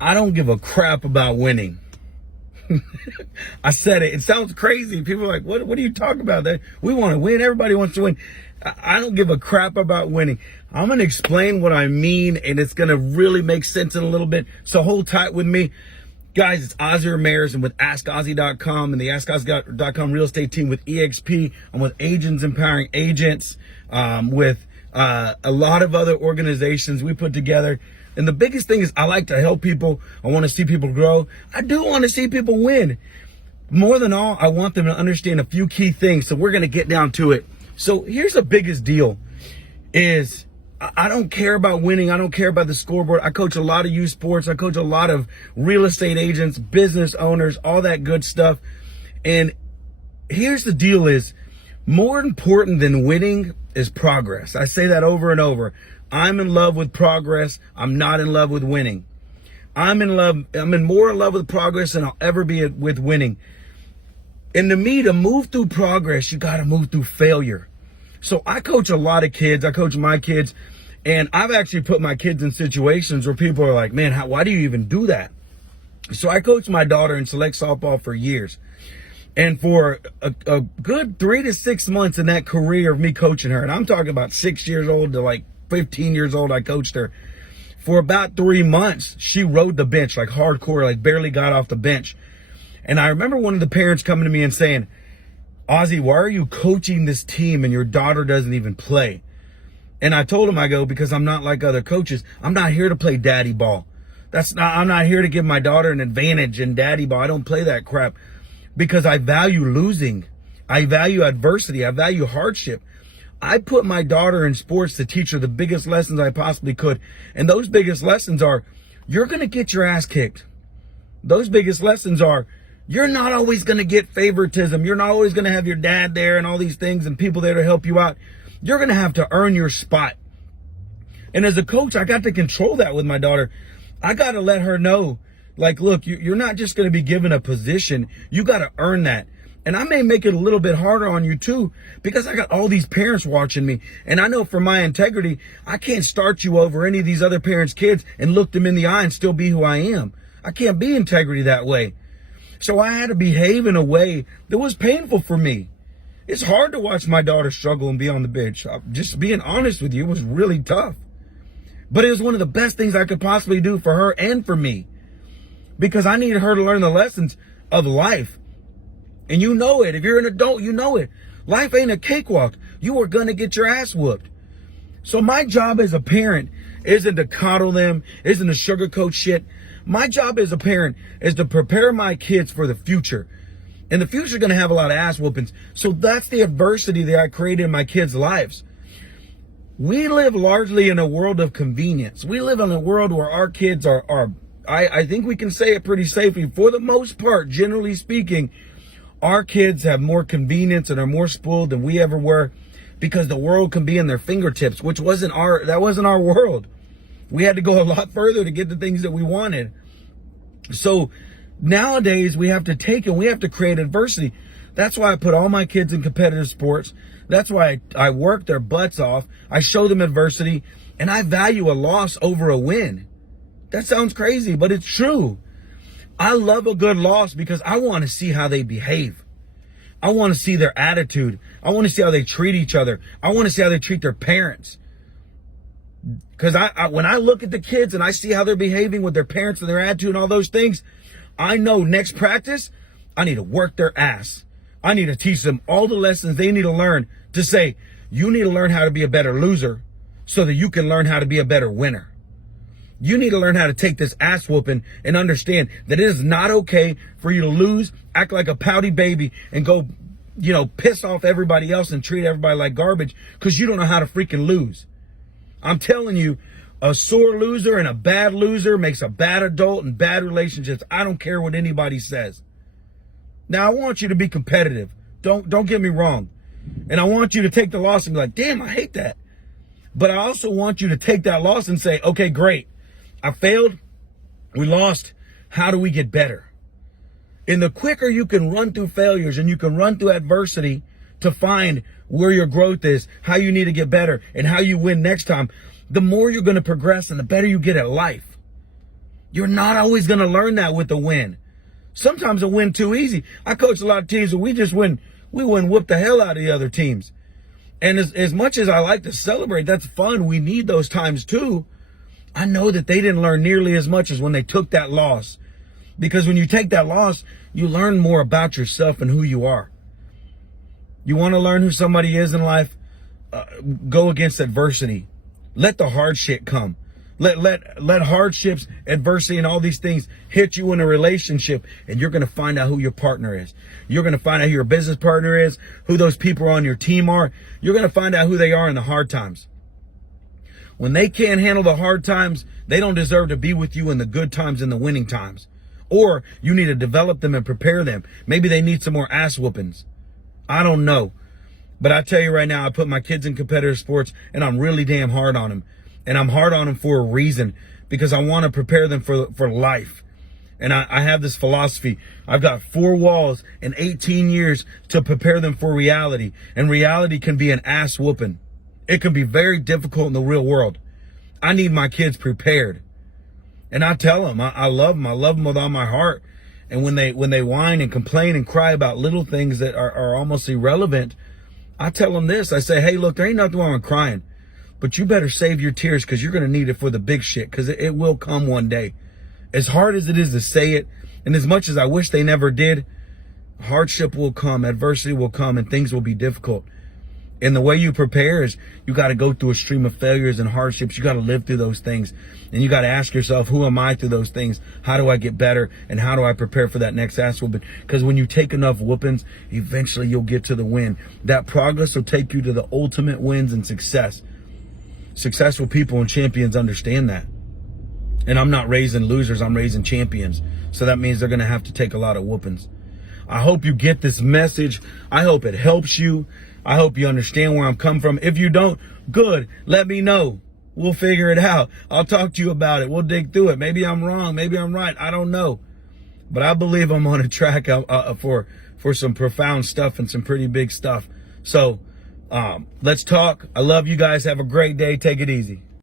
I don't give a crap about winning. I said it. It sounds crazy. People are like, what are you talking about? That we want to win. Everybody wants to win. I don't give a crap about winning. I'm going to explain what I mean, and it's going to really make sense in a little bit. So hold tight with me. Guys, it's Ozzy Ramirez, and with AskOzzy.com and the AskOzzy.com real estate team with EXP. I'm with Agents Empowering Agents, with a lot of other organizations we put together. And the biggest thing is I like to help people. I want to see people grow. I do want to see people win. More than all, I want them to understand a few key things. So we're going to get down to it. So here's the biggest deal is I don't care about winning. I don't care about the scoreboard. I coach a lot of youth sports. I coach a lot of real estate agents, business owners, all that good stuff. And here's the deal is more important than winning is progress. I say that over and over. I'm in love with progress. I'm not in love with winning. I'm more in love with progress than I'll ever be with winning. And to me, to move through progress, you got to move through failure. So I coach a lot of kids. I coach my kids. And I've actually put my kids in situations where people are like, man, why do you even do that? So I coached my daughter in select softball for years. And for a good 3 to 6 months in that career of me coaching her, and I'm talking about 6 years old to like 15 years old, I coached her. For about 3 months, she rode the bench like hardcore, like barely got off the bench. And I remember one of the parents coming to me and saying, Ozzy, why are you coaching this team and your daughter doesn't even play? And I told him, I go, because I'm not like other coaches. I'm not here to play daddy ball. I'm not here to give my daughter an advantage in daddy ball. I don't play that crap because I value losing. I value adversity. I value hardship. I put my daughter in sports to teach her the biggest lessons I possibly could. And those biggest lessons are, you're going to get your ass kicked. Those biggest lessons are, you're not always going to get favoritism. You're not always going to have your dad there and all these things and people there to help you out. You're going to have to earn your spot. And as a coach, I got to control that with my daughter. I got to let her know, like, look, you're not just going to be given a position. You got to earn that. And I may make it a little bit harder on you too, because I got all these parents watching me. And I know for my integrity, I can't start you over any of these other parents' kids and look them in the eye and still be who I am. I can't be integrity that way. So I had to behave in a way that was painful for me. It's hard to watch my daughter struggle and be on the bench. Just being honest with you, it was really tough. But it was one of the best things I could possibly do for her and for me, because I needed her to learn the lessons of life. And you know it. If you're an adult, you know it. Life ain't a cakewalk. You are going to get your ass whooped. So my job as a parent isn't to coddle them, isn't to sugarcoat shit. My job as a parent is to prepare my kids for the future. And the future is going to have a lot of ass whoopings. So that's the adversity that I created in my kids' lives. We live largely in a world of convenience. We live in a world where our kids I think we can say it pretty safely, for the most part, generally speaking, our kids have more convenience and are more spoiled than we ever were, because the world can be in their fingertips, which wasn't our world. We had to go a lot further to get the things that we wanted. So nowadays we have to create adversity. That's why I put all my kids in competitive sports. That's why I work their butts off. I show them adversity, and I value a loss over a win. That sounds crazy, but it's true. I love a good loss because I want to see how they behave. I want to see their attitude. I want to see how they treat each other. I want to see how they treat their parents. Because when I look at the kids and I see how they're behaving with their parents and their attitude and all those things, I know next practice, I need to work their ass. I need to teach them all the lessons they need to learn to say, you need to learn how to be a better loser so that you can learn how to be a better winner. You need to learn how to take this ass whooping and understand that it is not okay for you to lose, act like a pouty baby, and go, piss off everybody else and treat everybody like garbage because you don't know how to freaking lose. I'm telling you, a sore loser and a bad loser makes a bad adult and bad relationships. I don't care what anybody says. Now, I want you to be competitive. Don't get me wrong. And I want you to take the loss and be like, damn, I hate that. But I also want you to take that loss and say, okay, great. I failed. We lost. How do we get better? And the quicker you can run through failures and you can run through adversity to find where your growth is, how you need to get better, and how you win next time, the more you're going to progress and the better you get at life. You're not always going to learn that with a win. Sometimes a win too easy. I coach a lot of teams where we whoop the hell out of the other teams. And as much as I like to celebrate, that's fun. We need those times too. I know that they didn't learn nearly as much as when they took that loss. Because when you take that loss, you learn more about yourself and who you are. You want to learn who somebody is in life? Go against adversity. Let the hard shit come. Let hardships, adversity, and all these things hit you in a relationship, and you're going to find out who your partner is. You're going to find out who your business partner is, who those people on your team are. You're going to find out who they are in the hard times. When they can't handle the hard times, they don't deserve to be with you in the good times and the winning times. Or you need to develop them and prepare them. Maybe they need some more ass whoopings. I don't know. But I tell you right now, I put my kids in competitive sports, and I'm really damn hard on them. And I'm hard on them for a reason, because I want to prepare them for life. And I have this philosophy. I've got 4 walls and 18 years to prepare them for reality. And reality can be an ass whooping. It can be very difficult in the real world. I need my kids prepared. And I tell them, I love them. I love them with all my heart. And when they whine and complain and cry about little things that are almost irrelevant, I tell them this. I say, hey, look, there ain't nothing wrong with crying. But you better save your tears, because you're going to need it for the big shit, because it will come one day. As hard as it is to say it, and as much as I wish they never did, hardship will come, adversity will come, and things will be difficult. And the way you prepare is you got to go through a stream of failures and hardships. You got to live through those things. And you got to ask yourself, who am I through those things? How do I get better? And how do I prepare for that next ass whooping? Because when you take enough whoopings, eventually you'll get to the win. That progress will take you to the ultimate wins and success. Successful people and champions understand that. And I'm not raising losers, I'm raising champions. So that means they're going to have to take a lot of whoopings. I hope you get this message. I hope it helps you. I hope you understand where I'm coming from. If you don't, good. Let me know. We'll figure it out. I'll talk to you about it. We'll dig through it. Maybe I'm wrong. Maybe I'm right. I don't know. But I believe I'm on a track for some profound stuff and some pretty big stuff. So let's talk. I love you guys. Have a great day. Take it easy.